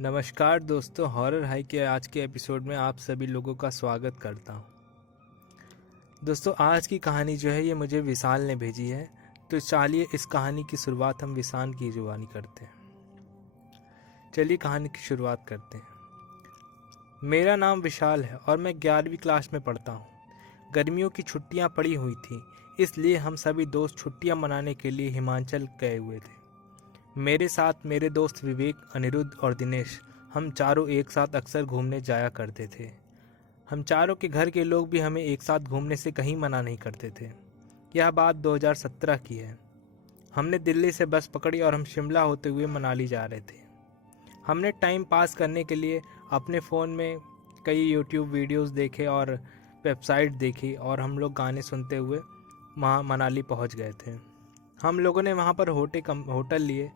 नमस्कार दोस्तों, horror high के आज के एपिसोड में आप सभी लोगों का स्वागत करता हूं। दोस्तों, आज की कहानी जो है ये मुझे विशाल ने भेजी है, तो चलिए इस कहानी की शुरुआत हम विशाल की जुबानी करते हैं। चलिए कहानी की शुरुआत करते हैं। मेरा नाम विशाल है और मैं 11वीं क्लास में पढ़ता हूँ। गर्मियों की छुट्टियाँ पड़ी हुई थी, इसलिए हम सभी दोस्त छुट्टियाँ मनाने के लिए हिमाचल गए हुए थे। मेरे साथ मेरे दोस्त विवेक, अनिरुद्ध और दिनेश, हम चारों एक साथ अक्सर घूमने जाया करते थे। हम चारों के घर के लोग भी हमें एक साथ घूमने से कहीं मना नहीं करते थे। यह बात 2017 की है। हमने दिल्ली से बस पकड़ी और हम शिमला होते हुए मनाली जा रहे थे। हमने टाइम पास करने के लिए अपने फ़ोन में कई यूट्यूब वीडियोस देखे और वेबसाइट देखी और हम लोग गाने सुनते हुए वहाँ मनाली पहुँच गए थे। हम लोगों ने वहाँ पर होटल लिए,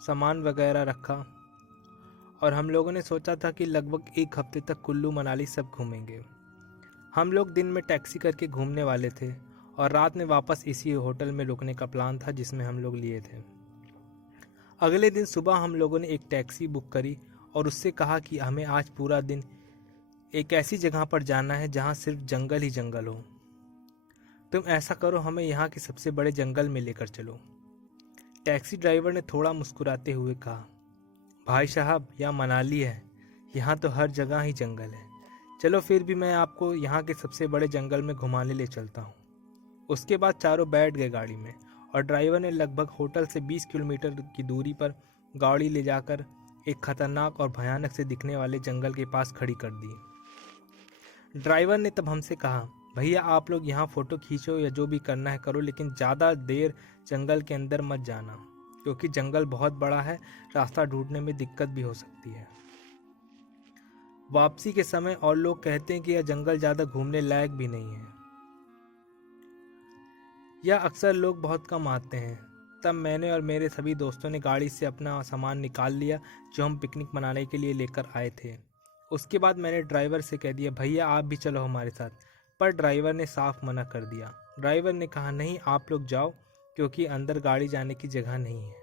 सामान वगैरह रखा और हम लोगों ने सोचा था कि लगभग एक हफ्ते तक कुल्लू मनाली सब घूमेंगे। हम लोग दिन में टैक्सी करके घूमने वाले थे और रात में वापस इसी होटल में रुकने का प्लान था जिसमें हम लोग लिए थे। अगले दिन सुबह हम लोगों ने एक टैक्सी बुक करी और उससे कहा कि हमें आज पूरा दिन एक ऐसी जगह पर जाना है जहाँ सिर्फ जंगल ही जंगल हो। तुम ऐसा करो, हमें यहाँ के सबसे बड़े जंगल में लेकर चलो। टैक्सी ड्राइवर ने थोड़ा मुस्कुराते हुए कहा, भाई साहब, यह मनाली है, यहाँ तो हर जगह ही जंगल है। चलो फिर भी मैं आपको यहाँ के सबसे बड़े जंगल में घुमाने ले चलता हूँ। उसके बाद चारों बैठ गए गाड़ी में और ड्राइवर ने लगभग होटल से 20 किलोमीटर की दूरी पर गाड़ी ले जाकर एक खतरनाक और भयानक से दिखने वाले जंगल के पास खड़ी कर दी। ड्राइवर ने तब हमसे कहा, भैया आप लोग यहाँ फ़ोटो खींचो या जो भी करना है करो, लेकिन ज़्यादा देर जंगल के अंदर मत जाना, क्योंकि जंगल बहुत बड़ा है, रास्ता ढूंढने में दिक्कत भी हो सकती है। वापसी के समय और लोग कहते हैं कि यह जंगल ज़्यादा घूमने लायक भी नहीं है। यह अक्सर लोग बहुत कम आते हैं। तब मैंने और मेरे सभी दोस्तों ने गाड़ी से अपना सामान निकाल लिया जो हम पिकनिक मनाने के लिए लेकर आए थे। उसके बाद मैंने ड्राइवर से कह दिया, भैया आप भी चलो हमारे साथ, पर ड्राइवर ने साफ मना कर दिया। ड्राइवर ने कहा, नहीं आप लोग जाओ, क्योंकि अंदर गाड़ी जाने की जगह नहीं है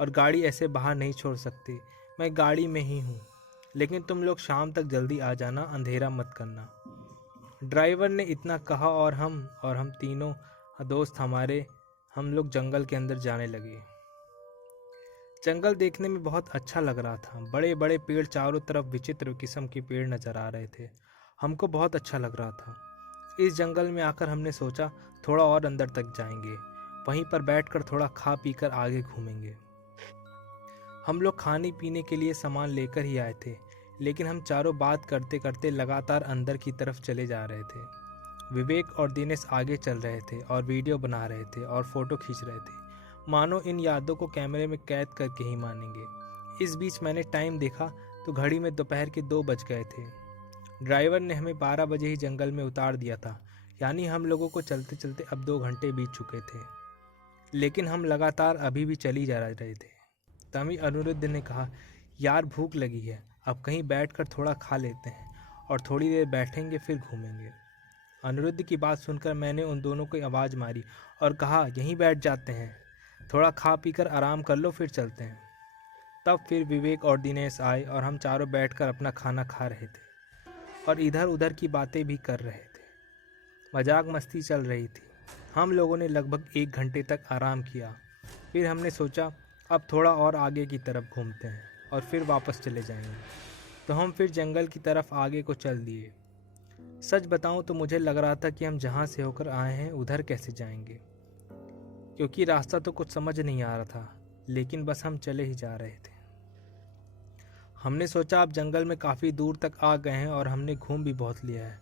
और गाड़ी ऐसे बाहर नहीं छोड़ सकते। मैं गाड़ी में ही हूँ, लेकिन तुम लोग शाम तक जल्दी आ जाना, अंधेरा मत करना। ड्राइवर ने इतना कहा और हम तीनों दोस्त हम लोग जंगल के अंदर जाने लगे। जंगल देखने में बहुत अच्छा लग रहा था। बड़े बड़े पेड़, चारों तरफ विचित्र किस्म के पेड़ नजर आ रहे थे। हमको बहुत अच्छा लग रहा था। इस जंगल में आकर हमने सोचा थोड़ा और अंदर तक जाएंगे, वहीं पर बैठकर थोड़ा खा पी कर आगे घूमेंगे। हम लोग खाने पीने के लिए सामान लेकर ही आए थे, लेकिन हम चारों बात करते करते लगातार अंदर की तरफ चले जा रहे थे। विवेक और दिनेश आगे चल रहे थे और वीडियो बना रहे थे और फोटो खींच रहे थे, मानो इन यादों को कैमरे में कैद करके ही मानेंगे। इस बीच मैंने टाइम देखा तो घड़ी में दोपहर के 2 बज गए थे। ड्राइवर ने हमें 12 बजे ही जंगल में उतार दिया था, यानी हम लोगों को चलते चलते अब 2 घंटे बीत चुके थे, लेकिन हम लगातार अभी भी चली जा रहे थे। तभी अनिरुद्ध ने कहा, यार भूख लगी है, अब कहीं बैठकर थोड़ा खा लेते हैं और थोड़ी देर बैठेंगे फिर घूमेंगे। अनिरुद्ध की बात सुनकर मैंने उन दोनों को आवाज़ मारी और कहा, यहीं बैठ जाते हैं, थोड़ा खा पी कर आराम कर लो फिर चलते हैं। तब फिर विवेक और दिनेश आए और हम चारों बैठकर अपना खाना खा रहे थे और इधर उधर की बातें भी कर रहे थे। मजाक मस्ती चल रही थी। हम लोगों ने लगभग 1 घंटे तक आराम किया। फिर हमने सोचा अब थोड़ा और आगे की तरफ घूमते हैं और फिर वापस चले जाएंगे। तो हम फिर जंगल की तरफ आगे को चल दिए। सच बताऊं तो मुझे लग रहा था कि हम जहाँ से होकर आए हैं उधर कैसे जाएंगे, क्योंकि रास्ता तो कुछ समझ नहीं आ रहा था, लेकिन बस हम चले ही जा रहे थे। हमने सोचा अब जंगल में काफ़ी दूर तक आ गए हैं और हमने घूम भी बहुत लिया है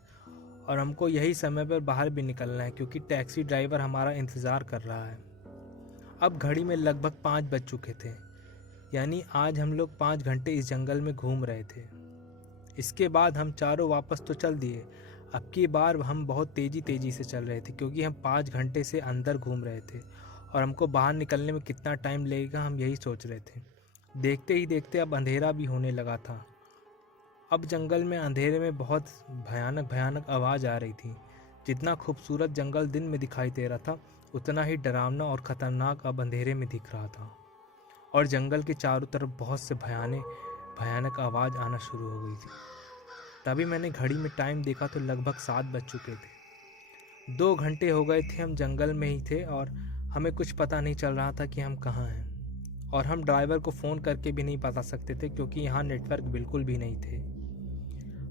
और हमको यही समय पर बाहर भी निकलना है, क्योंकि टैक्सी ड्राइवर हमारा इंतज़ार कर रहा है। अब घड़ी में लगभग 5 बज चुके थे, यानी आज हम लोग 5 घंटे इस जंगल में घूम रहे थे। इसके बाद हम चारों वापस तो चल दिए। अब की बार हम बहुत तेज़ी से चल रहे थे, क्योंकि हम 5 घंटे से अंदर घूम रहे थे और हमको बाहर निकलने में कितना टाइम लगेगा हम यही सोच रहे थे। देखते ही देखते अब अंधेरा भी होने लगा था। अब जंगल में अंधेरे में बहुत भयानक आवाज़ आ रही थी। जितना खूबसूरत जंगल दिन में दिखाई दे रहा था, उतना ही डरावना और ख़तरनाक अब अंधेरे में दिख रहा था, और जंगल के चारों तरफ बहुत से भयानक आवाज़ आना शुरू हो गई थी। तभी मैंने घड़ी में टाइम देखा तो लगभग 7 बज चुके थे। 2 घंटे हो गए थे हम जंगल में ही थे और हमें कुछ पता नहीं चल रहा था कि हम कहाँ हैं, और हम ड्राइवर को फ़ोन करके भी नहीं बता सकते थे क्योंकि यहाँ नेटवर्क बिल्कुल भी नहीं थे।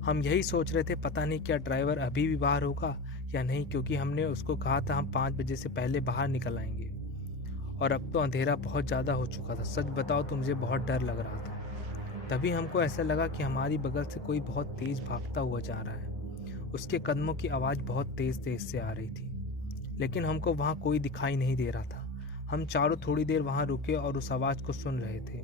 हम यही सोच रहे थे पता नहीं क्या ड्राइवर अभी भी बाहर होगा या नहीं, क्योंकि हमने उसको कहा था हम 5 बजे से पहले बाहर निकल आएंगे, और अब तो अंधेरा बहुत ज़्यादा हो चुका था। सच बताओ तो मुझे बहुत डर लग रहा था। तभी हमको ऐसा लगा कि हमारी बगल से कोई बहुत तेज़ भागता हुआ जा रहा है। उसके कदमों की आवाज़ बहुत तेज़ से आ रही थी, लेकिन हमको वहाँ कोई दिखाई नहीं दे रहा था। हम चारों थोड़ी देर वहाँ रुके और उस आवाज़ को सुन रहे थे।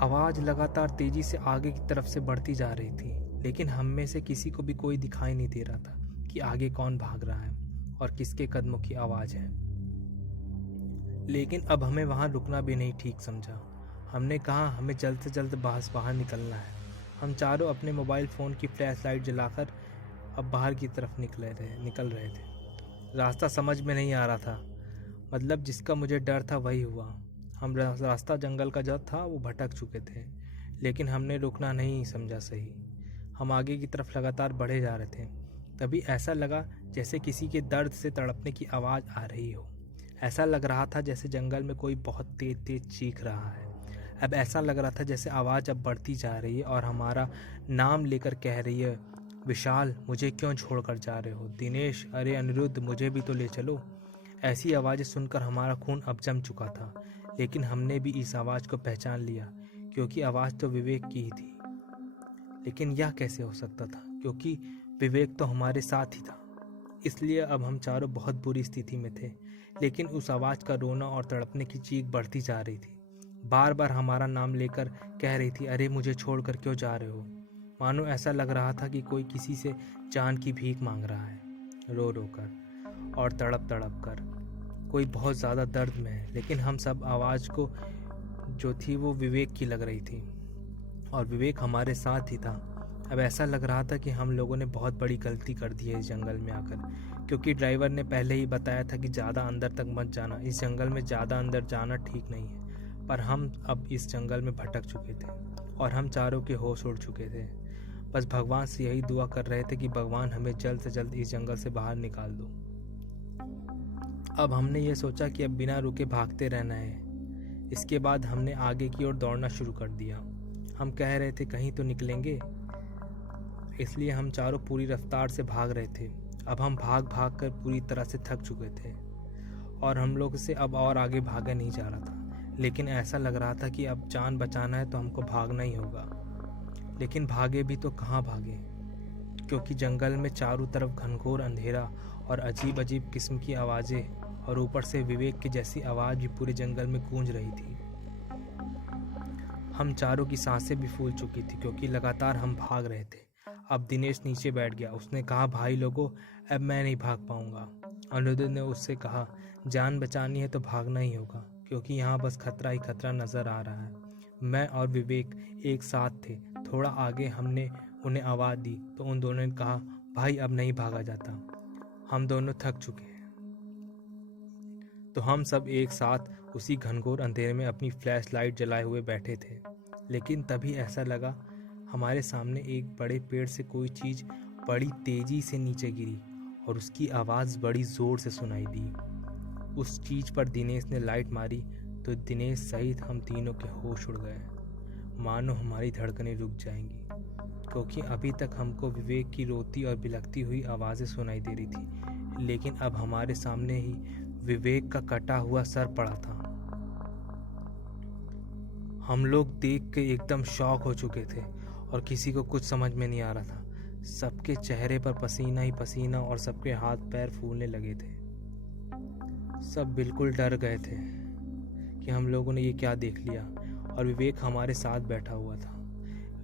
आवाज़ लगातार तेज़ी से आगे की तरफ से बढ़ती जा रही थी, लेकिन हम में से किसी को भी कोई दिखाई नहीं दे रहा था कि आगे कौन भाग रहा है और किसके कदमों की आवाज़ है। लेकिन अब हमें वहाँ रुकना भी नहीं ठीक समझा। हमने कहा हमें जल्द से जल्द बाहर निकलना है। हम चारों अपने मोबाइल फ़ोन की फ्लैश लाइट जलाकर अब बाहर की तरफ निकल रहे थे। रास्ता समझ में नहीं आ रहा था, मतलब जिसका मुझे डर था वही हुआ। हम रास्ता जंगल का जो था वो भटक चुके थे, लेकिन हमने रुकना नहीं समझा सही। हम आगे की तरफ लगातार बढ़े जा रहे थे। तभी ऐसा लगा जैसे किसी के दर्द से तड़पने की आवाज़ आ रही हो। ऐसा लग रहा था जैसे जंगल में कोई बहुत तेज चीख रहा है। अब ऐसा लग रहा था जैसे आवाज़ अब बढ़ती जा रही है और हमारा नाम लेकर कह रही है, विशाल मुझे क्यों छोड़कर जा रहे हो, दिनेश अरे अनिरुद्ध मुझे भी तो ले चलो। ऐसी आवाज़ें सुनकर हमारा खून अब जम चुका था, लेकिन हमने भी इस आवाज़ को पहचान लिया क्योंकि आवाज़ तो विवेक की ही थी। लेकिन यह कैसे हो सकता था, क्योंकि विवेक तो हमारे साथ ही था। इसलिए अब हम चारों बहुत बुरी स्थिति में थे, लेकिन उस आवाज़ का रोना और तड़पने की चीख बढ़ती जा रही थी। बार बार हमारा नाम लेकर कह रही थी, अरे मुझे छोड़कर क्यों जा रहे हो। मानो ऐसा लग रहा था कि कोई किसी से जान की भीख मांग रहा है, रो रो कर और तड़प तड़प कर। कोई बहुत ज़्यादा दर्द में है। लेकिन हम सब आवाज़ को जो थी वो विवेक की लग रही थी, और विवेक हमारे साथ ही था। अब ऐसा लग रहा था कि हम लोगों ने बहुत बड़ी गलती कर दी है इस जंगल में आकर, क्योंकि ड्राइवर ने पहले ही बताया था कि ज़्यादा अंदर तक मत जाना, इस जंगल में ज़्यादा अंदर जाना ठीक नहीं है। पर हम अब इस जंगल में भटक चुके थे और हम चारों के होश उड़ चुके थे। बस भगवान से यही दुआ कर रहे थे कि भगवान हमें जल्द से जल्द इस जंगल से बाहर निकाल दो। अब हमने ये सोचा कि अब बिना रुके भागते रहना है। इसके बाद हमने आगे की ओर दौड़ना शुरू कर दिया। हम कह रहे थे कहीं तो निकलेंगे, इसलिए हम चारों पूरी रफ्तार से भाग रहे थे। अब हम भाग भाग कर पूरी तरह से थक चुके थे और हम लोग से अब और आगे भागा नहीं जा रहा था। लेकिन ऐसा लग रहा था कि अब जान बचाना है तो हमको भागना ही होगा। लेकिन भागे भी तो कहाँ भागे, क्योंकि जंगल में चारों तरफ घनघोर अंधेरा और अजीब अजीब किस्म की आवाज़ें, और ऊपर से विवेक की जैसी आवाज़ भी पूरे जंगल में गूंज रही थी। हम चारों की सांसें भी फूल चुकी थी क्योंकि लगातार हम भाग रहे थे। अब दिनेश नीचे बैठ गया। उसने कहा, भाई लोगों अब मैं नहीं भाग पाऊंगा। अनिरुद्ध ने उससे कहा, जान बचानी है तो भागना ही होगा, क्योंकि यहाँ बस खतरा ही खतरा नजर आ रहा है। मैं और विवेक एक साथ थे। थोड़ा आगे हमने उन्हें आवाज़ दी तो उन दोनों ने कहा, भाई अब नहीं भागा जाता, हम दोनों थक चुके हैं। तो हम सब एक साथ उसी घनघोर अंधेरे में अपनी फ्लैश लाइट जलाए हुए बैठे थे। लेकिन तभी ऐसा लगा हमारे सामने एक बड़े पेड़ से कोई चीज़ बड़ी तेजी से नीचे गिरी और उसकी आवाज़ बड़ी ज़ोर से सुनाई दी। उस चीज़ पर दिनेश ने लाइट मारी तो दिनेश सहित हम तीनों के होश उड़ गए, मानो हमारी धड़कनें रुक जाएंगी, क्योंकि अभी तक हमको विवेक की रोती और बिलखती हुई आवाज़ें सुनाई दे रही थी, लेकिन अब हमारे सामने ही विवेक का कटा हुआ सर पड़ा था। हम लोग देख के एकदम शॉक हो चुके थे और किसी को कुछ समझ में नहीं आ रहा था। सबके चेहरे पर पसीना ही पसीना और सबके हाथ पैर फूलने लगे थे। सब बिल्कुल डर गए थे कि हम लोगों ने ये क्या देख लिया, और विवेक हमारे साथ बैठा हुआ था।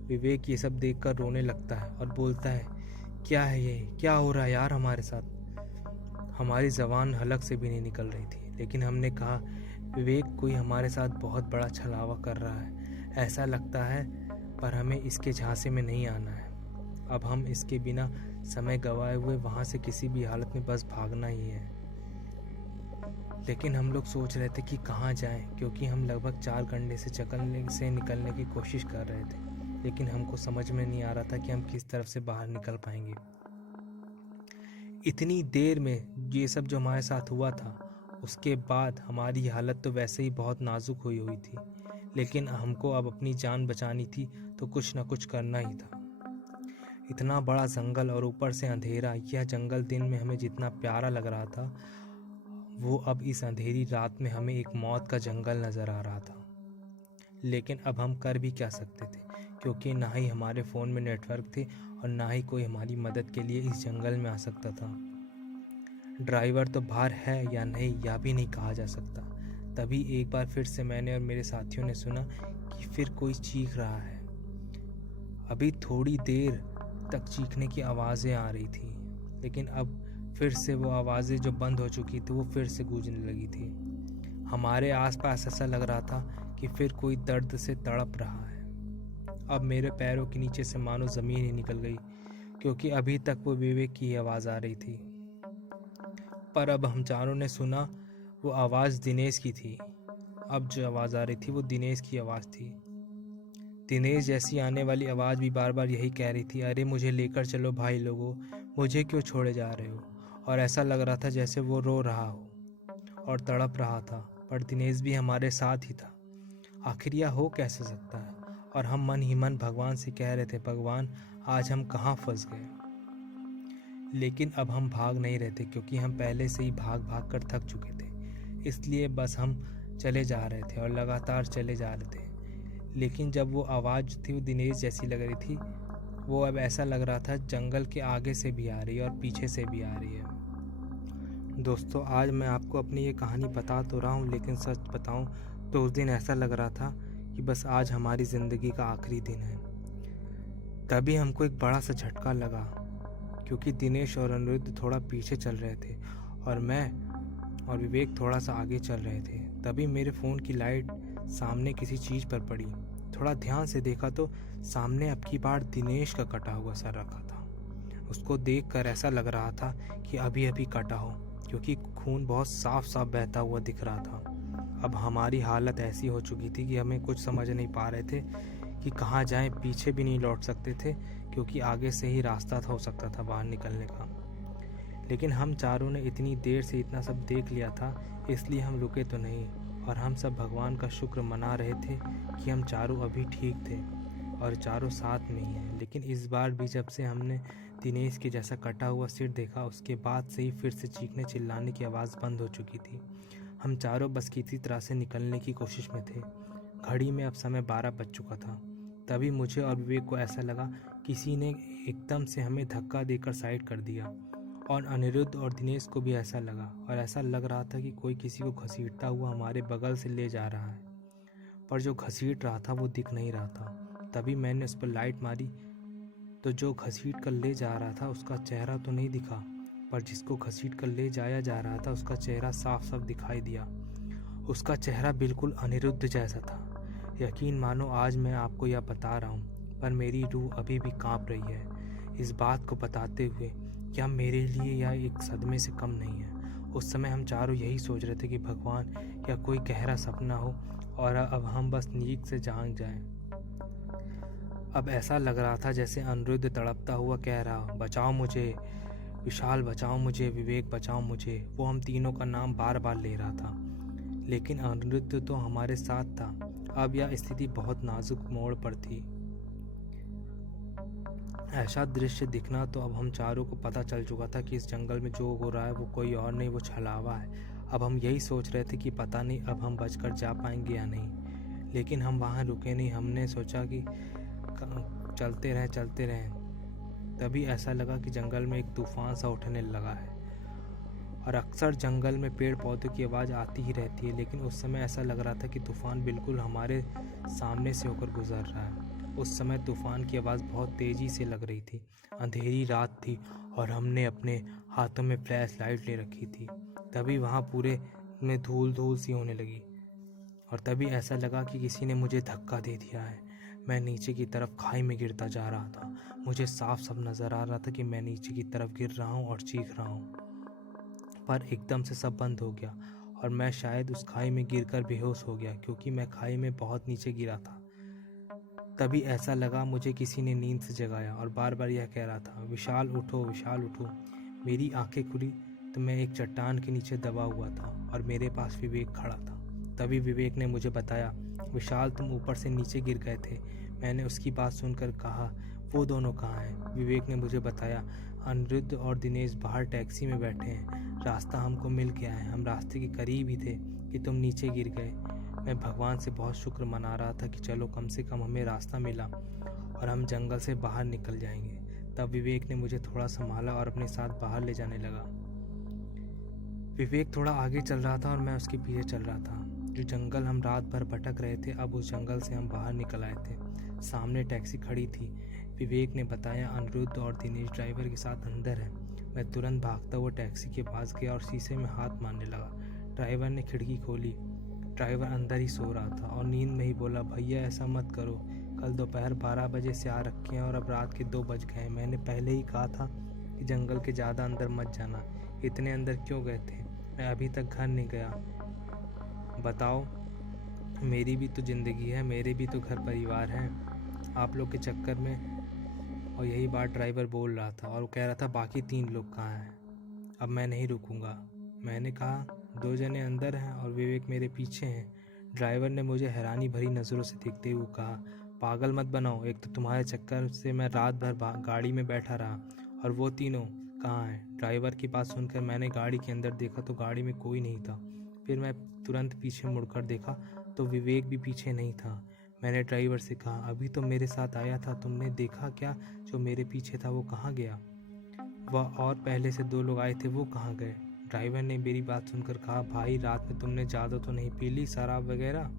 विवेक ये सब देखकर रोने लगता है और बोलता है, क्या है ये, क्या हो रहा है यार हमारे साथ। हमारी ज़बान हलक से भी नहीं निकल रही थी, लेकिन हमने कहा, विवेक कोई हमारे साथ बहुत बड़ा छलावा कर रहा है, ऐसा लगता है, पर हमें इसके झांसे में नहीं आना है। अब हम इसके बिना समय गंवाए हुए वहाँ से किसी भी हालत में बस भागना ही है। लेकिन हम लोग सोच रहे थे कि कहाँ जाएं, क्योंकि हम लगभग 4 घंटे से निकलने की कोशिश कर रहे थे, लेकिन हमको समझ में नहीं आ रहा था कि हम किस तरफ से बाहर निकल पाएंगे। इतनी देर में ये सब जो हमारे साथ हुआ था, उसके बाद हमारी हालत तो वैसे ही बहुत नाजुक हुई थी, लेकिन हमको अब अपनी जान बचानी थी तो कुछ ना कुछ करना ही था। इतना बड़ा जंगल और ऊपर से अंधेरा, यह जंगल दिन में हमें जितना प्यारा लग रहा था, वो अब इस अंधेरी रात में हमें एक मौत का जंगल नज़र आ रहा था। लेकिन अब हम कर भी क्या सकते थे, क्योंकि ना ही हमारे फ़ोन में नेटवर्क थे और ना ही कोई हमारी मदद के लिए इस जंगल में आ सकता था। ड्राइवर तो बाहर है या नहीं यह भी नहीं कहा जा सकता। तभी एक बार फिर से मैंने और मेरे साथियों ने सुना कि फिर कोई चीख रहा है। अभी थोड़ी देर तक चीखने की आवाज़ें आ रही थी, लेकिन अब फिर से वो आवाज़ें जो बंद हो चुकी थी वो फिर से गूंजने लगी थी। हमारे आसपास ऐसा लग रहा था कि फिर कोई दर्द से तड़प रहा है। अब मेरे पैरों के नीचे से मानो ज़मीन ही निकल गई, क्योंकि अभी तक वो विवेक की आवाज़ आ रही थी, पर अब हम चारों ने सुना वो आवाज़ दिनेश की थी। अब जो आवाज़ आ रही थी वो दिनेश की आवाज़ थी। दिनेश जैसी आने वाली आवाज़ भी बार बार यही कह रही थी, अरे मुझे लेकर चलो भाई लोगों, मुझे क्यों छोड़े जा रहे हो। और ऐसा लग रहा था जैसे वो रो रहा हो और तड़प रहा था, पर दिनेश भी हमारे साथ ही था। आखिर यह हो कैसे सकता है। और हम मन ही मन भगवान से कह रहे थे, भगवान आज हम कहाँ फंस गए। लेकिन अब हम भाग नहीं रहे थे, क्योंकि हम पहले से ही भाग भाग कर थक चुके थे। इसलिए बस हम चले जा रहे थे और लगातार चले जा रहे थे। लेकिन जब वो आवाज़ थी वो दिनेश जैसी लग रही थी, वो अब ऐसा लग रहा था जंगल के आगे से भी आ रही है और पीछे से भी आ रही है। दोस्तों, आज मैं आपको अपनी ये कहानी बता तो रहा हूँ, लेकिन सच बताऊँ तो उस दिन ऐसा लग रहा था कि बस आज हमारी ज़िंदगी का आखिरी दिन है। तभी हमको एक बड़ा सा झटका लगा, क्योंकि दिनेश और अनिरुद्ध थोड़ा पीछे चल रहे थे और मैं और विवेक थोड़ा सा आगे चल रहे थे। तभी मेरे फ़ोन की लाइट सामने किसी चीज़ पर पड़ी। थोड़ा ध्यान से देखा तो सामने अब की बार दिनेश का कटा हुआ सर रखा था। उसको देखकर ऐसा लग रहा था कि अभी अभी कटा हो, क्योंकि खून बहुत साफ साफ बहता हुआ दिख रहा था। अब हमारी हालत ऐसी हो चुकी थी कि हमें कुछ समझ नहीं पा रहे थे कि कहाँ जाएं। पीछे भी नहीं लौट सकते थे, क्योंकि आगे से ही रास्ता हो सकता था बाहर निकलने का। लेकिन हम चारों ने इतनी देर से इतना सब देख लिया था, इसलिए हम रुके तो नहीं, और हम सब भगवान का शुक्र मना रहे थे कि हम चारों अभी ठीक थे और चारों साथ में ही हैं। लेकिन इस बार भी जब से हमने दिनेश के जैसा कटा हुआ सिर देखा, उसके बाद से ही फिर से चीखने चिल्लाने की आवाज़ बंद हो चुकी थी। हम चारों बस किसी तरह से निकलने की कोशिश में थे। घड़ी में अब समय 12 बज चुका था। तभी मुझे और विवेक को ऐसा लगा किसी ने एकदम से हमें धक्का देकर साइड कर दिया, और अनिरुद्ध और दिनेश को भी ऐसा लगा, और ऐसा लग रहा था कि कोई किसी को घसीटता हुआ हमारे बगल से ले जा रहा है, पर जो घसीट रहा था वो दिख नहीं रहा था। तभी मैंने उस पर लाइट मारी तो जो घसीट कर ले जा रहा था उसका चेहरा तो नहीं दिखा, पर जिसको घसीट कर ले जाया जा रहा था उसका चेहरा साफ साफ दिखाई दिया। उसका चेहरा बिल्कुल अनिरुद्ध जैसा था। यकीन मानो आज मैं आपको यह बता रहा हूँ, पर मेरी रूह अभी भी कांप रही है इस बात को बताते हुए कि अब मेरे लिए यह एक सदमे से कम नहीं है। उस समय हम चारों यही सोच रहे थे कि भगवान, या कोई गहरा सपना हो और अब हम बस नींद से जाग जाएं। अब ऐसा लग रहा था जैसे अनिरुद्ध तड़पता हुआ कह रहा, बचाओ मुझे विशाल, बचाओ मुझे विवेक, बचाओ मुझे। वो हम तीनों का नाम बार बार ले रहा था, लेकिन अनिरुद्ध तो हमारे साथ था। अब यह स्थिति बहुत नाजुक मोड़ पर थी। ऐसा दृश्य दिखना तो अब हम चारों को पता चल चुका था कि इस जंगल में जो हो रहा है वो कोई और नहीं, वो छलावा है। अब हम यही सोच रहे थे कि पता नहीं अब हम बचकर जा पाएंगे या नहीं। लेकिन हम वहाँ रुके नहीं। हमने सोचा कि चलते रहें। तभी ऐसा लगा कि जंगल में एक तूफान सा उठने लगा है, और अक्सर जंगल में पेड़ पौधों की आवाज़ आती ही रहती है, लेकिन उस समय ऐसा लग रहा था कि तूफान बिल्कुल हमारे सामने से होकर गुजर रहा है। उस समय तूफान की आवाज़ बहुत तेज़ी से लग रही थी। अंधेरी रात थी और हमने अपने हाथों में फ्लैश लाइट ले रखी थी। तभी वहाँ पूरे में धूल धूल सी होने लगी, और तभी ऐसा लगा कि किसी ने मुझे धक्का दे दिया है। मैं नीचे की तरफ खाई में गिरता जा रहा था। मुझे साफ साफ नज़र आ रहा था कि मैं नीचे की तरफ गिर रहा हूँ और चीख रहा हूँ, पर एकदम से सब बंद हो गया और मैं शायद उस खाई में गिरकर बेहोश हो गया, क्योंकि मैं खाई में बहुत नीचे गिरा था। तभी ऐसा लगा मुझे किसी ने नींद से जगाया और बार बार यह कह रहा था, विशाल उठो, विशाल उठो। मेरी आंखें खुली तो मैं एक चट्टान के नीचे दबा हुआ था और मेरे पास विवेक खड़ा था। तभी विवेक ने मुझे बताया, विशाल तुम ऊपर से नीचे गिर गए थे। मैंने उसकी बात सुनकर कहा, वो दोनों कहाँ हैं? विवेक ने मुझे बताया, अनिरुद्ध और दिनेश बाहर टैक्सी में बैठे हैं। रास्ता हमको मिल गया है, हम रास्ते के करीब ही थे कि तुम नीचे गिर गए। मैं भगवान से बहुत शुक्र मना रहा था कि चलो कम से कम हमें रास्ता मिला और हम जंगल से बाहर निकल जाएंगे। तब विवेक ने मुझे थोड़ा संभाला और अपने साथ बाहर ले जाने लगा। विवेक थोड़ा आगे चल रहा था और मैं उसके पीछे चल रहा था। जो जंगल हम रात भर भटक रहे थे, अब उस जंगल से हम बाहर निकल आए थे। सामने टैक्सी खड़ी थी। विवेक ने बताया, अनिरुद्ध और दिनेश ड्राइवर के साथ अंदर है। मैं तुरंत भागता हुआ टैक्सी के पास गया और शीशे में हाथ मारने लगा। ड्राइवर ने खिड़की खोली। ड्राइवर अंदर ही सो रहा था और नींद में ही बोला, भैया ऐसा मत करो, कल दोपहर 12 बजे से आ रखे हैं और अब रात के 2 बज गए। मैंने पहले ही कहा था कि जंगल के ज़्यादा अंदर मत जाना। इतने अंदर क्यों गए थे? मैं अभी तक घर नहीं गया। बताओ, मेरी भी तो ज़िंदगी है, मेरे भी तो घर परिवार हैं, आप लोग के चक्कर में। और यही बात ड्राइवर बोल रहा था और वो कह रहा था, बाकी 3 लोग कहाँ हैं? अब मैं नहीं रुकूंगा। मैंने कहा, 2 जने अंदर हैं और विवेक मेरे पीछे हैं। ड्राइवर ने मुझे हैरानी भरी नज़रों से देखते हुए कहा, पागल मत बनाओ, एक तो तुम्हारे चक्कर से मैं रात भर गाड़ी में बैठा रहा, और वो तीनों कहाँ हैं? ड्राइवर की बात सुनकर मैंने गाड़ी के अंदर देखा तो गाड़ी में कोई नहीं था। फिर मैं तुरंत पीछे मुड़कर देखा तो विवेक भी पीछे नहीं था। मैंने ड्राइवर से कहा, अभी तो मेरे साथ आया था, तुमने देखा क्या? जो मेरे पीछे था वो कहाँ गया? वह और पहले से 2 लोग आए थे, वो कहाँ गए? ड्राइवर ने मेरी बात सुनकर कहा, भाई रात में तुमने ज़्यादा तो नहीं पी ली, शराब वगैरह?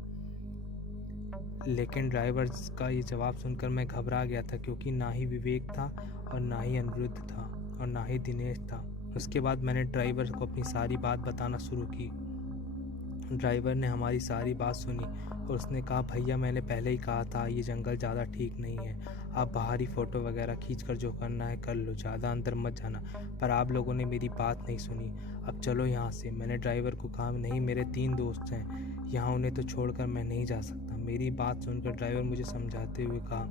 लेकिन ड्राइवर का ये जवाब सुनकर मैं घबरा गया था, क्योंकि ना ही विवेक था और ना ही अनिरुद्ध था और ना ही दिनेश था। उसके बाद मैंने ड्राइवर को अपनी सारी बात बताना शुरू की। ड्राइवर ने हमारी सारी बात सुनी और उसने कहा, भैया मैंने पहले ही कहा था ये जंगल ज़्यादा ठीक नहीं है, आप बाहर ही फ़ोटो वगैरह खींचकर जो करना है कर लो, ज़्यादा अंदर मत जाना। पर आप लोगों ने मेरी बात नहीं सुनी, अब चलो यहाँ से। मैंने ड्राइवर को कहा, नहीं मेरे 3 दोस्त हैं यहाँ, उन्हें तो छोड़कर मैं नहीं जा सकता। मेरी बात सुनकर ड्राइवर मुझे समझाते हुए कहा,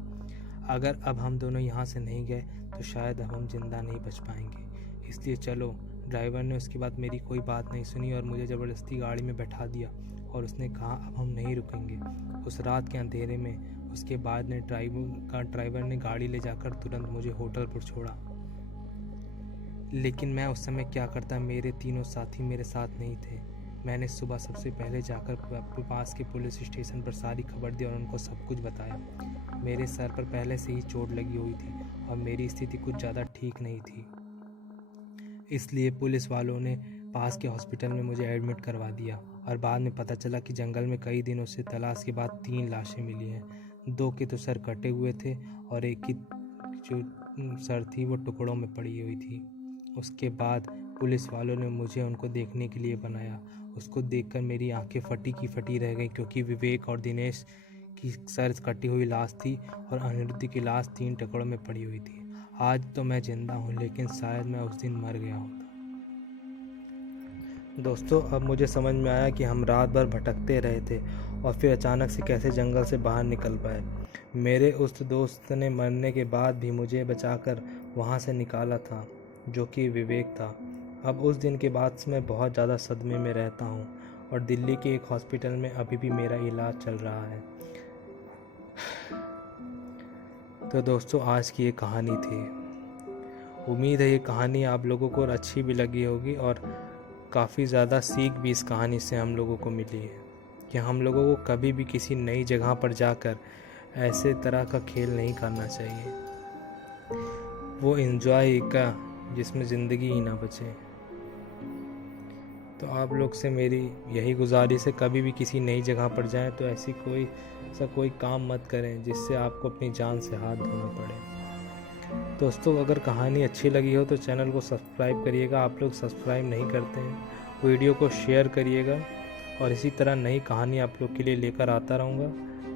अगर अब हम दोनों यहाँ से नहीं गए तो शायद अब हम जिंदा नहीं बच पाएंगे, इसलिए चलो। ड्राइवर ने उसके बाद मेरी कोई बात नहीं सुनी और मुझे ज़बरदस्ती गाड़ी में बैठा दिया और उसने कहा, अब हम नहीं रुकेंगे। उस रात के अंधेरे में उसके बाद ड्राइवर ने गाड़ी ले जाकर तुरंत मुझे होटल पर छोड़ा। लेकिन मैं उस समय क्या करता, मेरे तीनों साथी मेरे साथ नहीं थे। मैंने सुबह सबसे पहले जाकर पास के पुलिस स्टेशन पर सारी खबर दी और उनको सब कुछ बताया। मेरे सर पर पहले से ही चोट लगी हुई थी और मेरी स्थिति कुछ ज़्यादा ठीक नहीं थी, इसलिए पुलिस वालों ने पास के हॉस्पिटल में मुझे एडमिट करवा दिया। और बाद में पता चला कि जंगल में कई दिनों से तलाश के बाद 3 लाशें मिली हैं। 2 के तो सर कटे हुए थे और एक की जो सर थी वो टुकड़ों में पड़ी हुई थी। उसके बाद पुलिस वालों ने मुझे उनको देखने के लिए बनाया। उसको देखकर मेरी आंखें फटी की फटी रह गईं, क्योंकि विवेक और दिनेश की सर कटी हुई लाश थी और अनिरुद्ध की लाश 3 टुकड़ों में पड़ी हुई थी। आज तो मैं जिंदा हूँ, लेकिन शायद मैं उस दिन मर गया होता। दोस्तों, अब मुझे समझ में आया कि हम रात भर भटकते रहे थे और फिर अचानक से कैसे जंगल से बाहर निकल पाए। मेरे उस दोस्त ने मरने के बाद भी मुझे बचाकर वहाँ से निकाला था, जो कि विवेक था। अब उस दिन के बाद से मैं बहुत ज़्यादा सदमे में रहता हूँ और दिल्ली के एक हॉस्पिटल में अभी भी मेरा इलाज चल रहा है। तो दोस्तों, आज की ये कहानी थी। उम्मीद है ये कहानी आप लोगों को अच्छी भी लगी होगी और काफ़ी ज़्यादा सीख भी इस कहानी से हम लोगों को मिली है कि हम लोगों को कभी भी किसी नई जगह पर जाकर ऐसे तरह का खेल नहीं करना चाहिए। वो एंजॉय का जिसमें ज़िंदगी ही ना बचे। तो आप लोग से मेरी यही गुजारिश है, कभी भी किसी नई जगह पर जाएं तो ऐसा कोई काम मत करें जिससे आपको अपनी जान से हाथ धोना पड़े। दोस्तों, अगर कहानी अच्छी लगी हो तो चैनल को सब्सक्राइब करिएगा। आप लोग सब्सक्राइब नहीं करते हैं। वीडियो को शेयर करिएगा और इसी तरह नई कहानी आप लोग के लिए लेकर आता रहूँगा।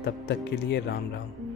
तब तक के लिए राम राम।